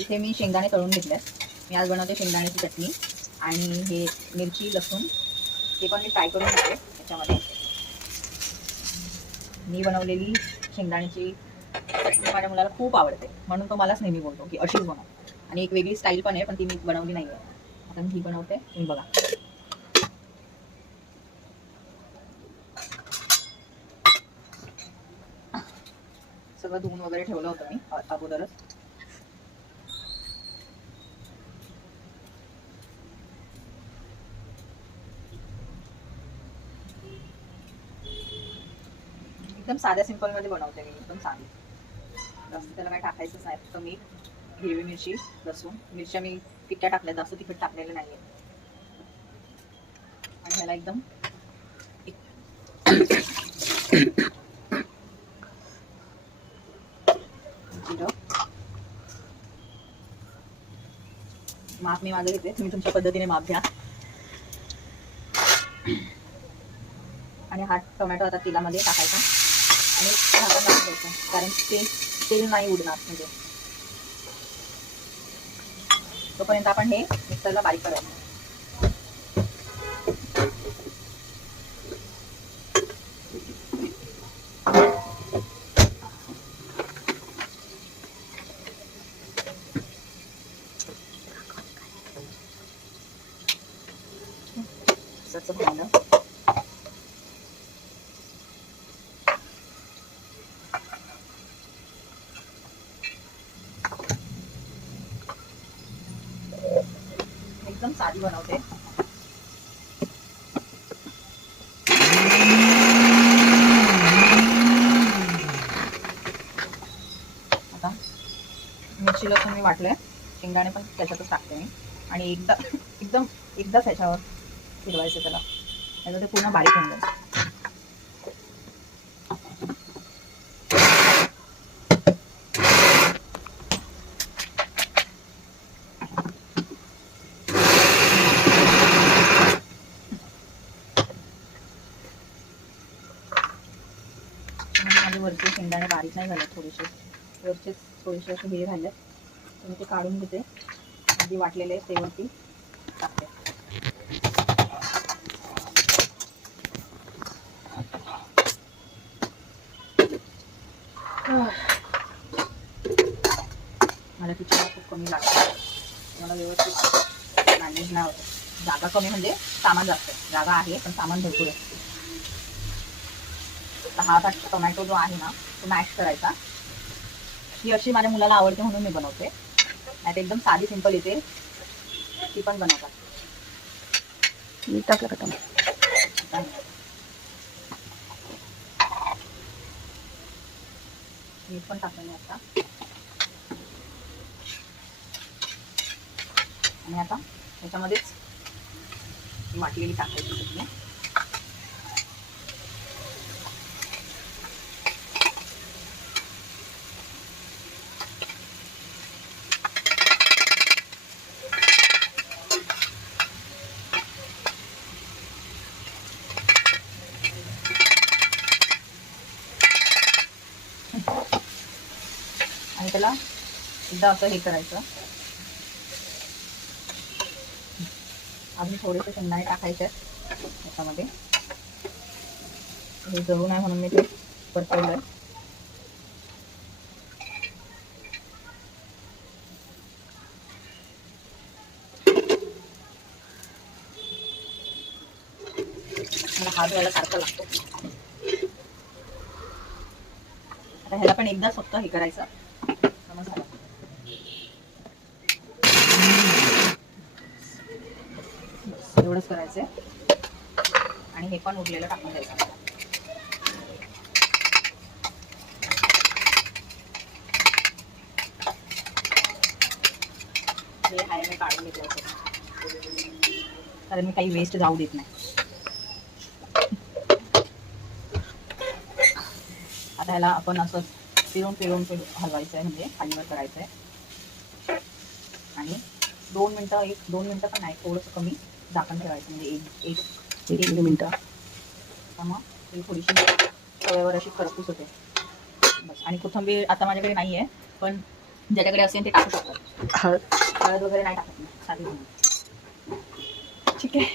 इथे मी शेंगदाणे तळून घेतलेत. मी आज बनवते शेंगदाण्याची चटणी आणि हे मिरची लसूण ते पण मी फ्राय करून घेते त्याच्यामध्ये. मी बनवलेली शेंगदाण्याची चटणी माझ्या मुलाला खूप आवडते, म्हणून तो मलाच नेहमी बोलतो की अशीच बनव. आणि एक वेगळी स्टाईल पण आहे, पण ती मी बनवली नाही आहे. आता मी ही बनवते, तुम्ही बघा. सगळं धुवून वगैरे ठेवलं होतं मी अगोदरच. एकदम साध्या सिंपल मध्ये बनवते मी, एकदम साधी. जास्त त्याला काय टाकायचंच नाही, फक्त मीठ, हिरवी मिरची, लसूण. मिरच्या मी तिखट्या टाकल्या, जास्त तिखट टाकलेलं नाहीये. आणि ह्याला एकदम जिरं माप मी माझं घेते, तुम्ही तुमच्या पद्धतीने माप घ्या. आणि हा टोमॅटो आता तेलामध्ये टाकायचा आणि झाकण लावून द्यायचं, कारण तेल नाही उडणार. म्हणजे तोपर्यंत आपण हे मिक्सरला बारीक करायचं. झालं. एकदम साधी बनवते. आता मिरची लसूण मी वाटलंय, शेंगदाणे पण त्याच्यातच टाकते मी. आणि एकदाच ह्याच्यावर फिरवायचं त्याला, त्याचं ते पूर्ण बारीक होऊन जाईल. माझे वरचे शेंगदाणे बारीक नाही झाले, वरचे थोडेसे असे हे झाले, तर मी ते काढून घेते. आधी वाटलेले ते वरती टाकते. मला किचन खूप कमी लागतं, मला व्यवस्थित मॅनेज नाही होतं. जागा कमी म्हणजे सामान जास्त, जागा आहे पण सामान भरपूर आहे. हा टोमॅटो जो आहे ना, तो मॅश करायचा. ही अशी माझ्या मुलाला आवडते म्हणून मी बनवते, नाही तर एकदम साधी सिंपल येते ती पण बनवतात. मीठ टाकलं का टोमॅटो? मीठ पण टाकलं मी आता. आणि आता त्याच्यामध्येच वाटलेली टाकायची चटणी. आणि त्याला एकदा असं हे करायचं. अजून थोडेसे शेंगदाणे टाकायचे त्याच्यामध्ये. हे जळू नये म्हणून मी ते परतवलंय. मला हात धुवायला सारखं लागतो. आता ह्याला पण एकदाच फक्त हे करायचं. समजलं? एवढंच करायचंय. आणि हे पण उरलेलं टाकून द्यायचं. हे आहे मी काढून घेतलं, कारण मी काही वेस्ट जाऊ देत नाही. आता ह्याला आपण असं फिरून हलवायचं आहे, म्हणजे खालीवर करायचं आहे. आणि 2 मिनिटं पण नाही, थोडंसं कमी झाकण ठेवायचं, म्हणजे एक मिनिटं. मग ही थोडीशी तव्यावर अशी खरपूस होते बस. आणि कोथिंबीर आता माझ्याकडे नाही आहे, पण ज्याच्याकडे असेल ते टाकू शकतात. हळद हळद वगैरे नाही टाकत मी, साधी बनवते. ठीक आहे.